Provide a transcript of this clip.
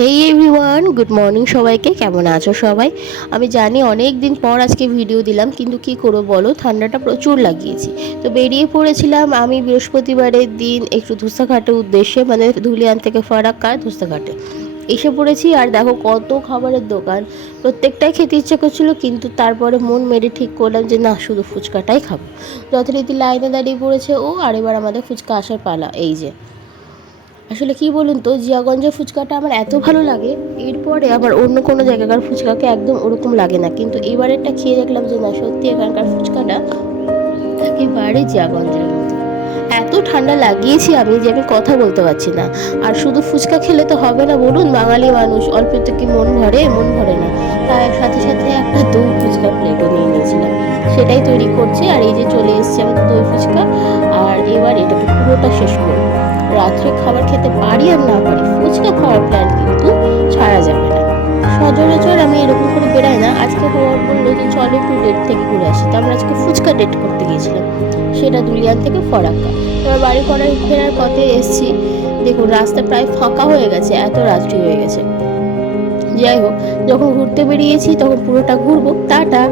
হেই everyone, good morning সবাইকে। কেমন আছো সবাই? আমি জানি অনেক দিন পর আজকে ভিডিও দিলাম, কিন্তু কি করবো বলো, ঠান্ডাটা প্রচুর লাগিয়েছি। তো বেরিয়ে পড়েছিলাম আমি বৃহস্পতিবারের দিন একটু ধুসাঘাটের উদ্দেশ্যে, মানে ধুলিয়ান থেকে ফারাক্কা ধুসাঘাটে এসে পড়েছি। আর দেখো কত খাবারের দোকান, প্রত্যেকটাই খেতে ইচ্ছে করছিলো, কিন্তু তারপরে মন মেরে ঠিক করলাম যে না, শুধু ফুচকাটাই খাবো। যথারীতি লাইনে দাঁড়িয়ে পড়েছে ও, আর এবার আমাদের ফুচকা আসার পালা। এই যে আসলে কি বলুন তো, জিয়াগঞ্জের ফুচকাটা আমার এত ভালো লাগে, এরপরে আবার অন্য কোনো জায়গাকার ফুচকাকে একদম ওরকম লাগে না। কিন্তু এবারেরটা খেয়ে দেখলাম যে না, সত্যি এখানকার ফুচকাটা একেবারে জিয়াগঞ্জের মতো। এত ঠান্ডা লাগিয়েছি আমি যে আমি কথা বলতে পারছি না। আর শুধু ফুচকা খেলে তো হবে না বলুন, বাঙালি মানুষ, অল্পতে কি মন ভরে? মন ভরে না। তাই সাথে সাথে একটা দই ফুচকা প্লেটও নিয়ে নিয়েছিলাম, সেটাই তৈরি করছি। আর এই যে চলে এসছে আমাদের দই ফুচকা। আর এবার এটাকে পুরোটা শেষ করবো। রাত্রে খাবার খেতে পারি আর না পারি, ফুচকা খাওয়ার প্ল্যান কিন্তু ছাড়া যাবে না। সচরাচর আমি এরকম করে বেরাই না। আজকে তোমার বললো যে চলো একটু ডেট থেকে ঘুরে আসি, তো আমরা আজকে ফুচকা ডেট করতে গিয়েছিলাম, সেটা দুলিয়ান থেকে ফরাক্কা। এবার বাড়ি ফেরার পথে এসছি, দেখুন রাস্তা প্রায় ফাঁকা হয়ে গেছে, এত রাত্রি হয়ে গেছে। যাই হোক, যখন ঘুরতে বেরিয়েছি তখন পুরোটা ঘুরবো। টাটা।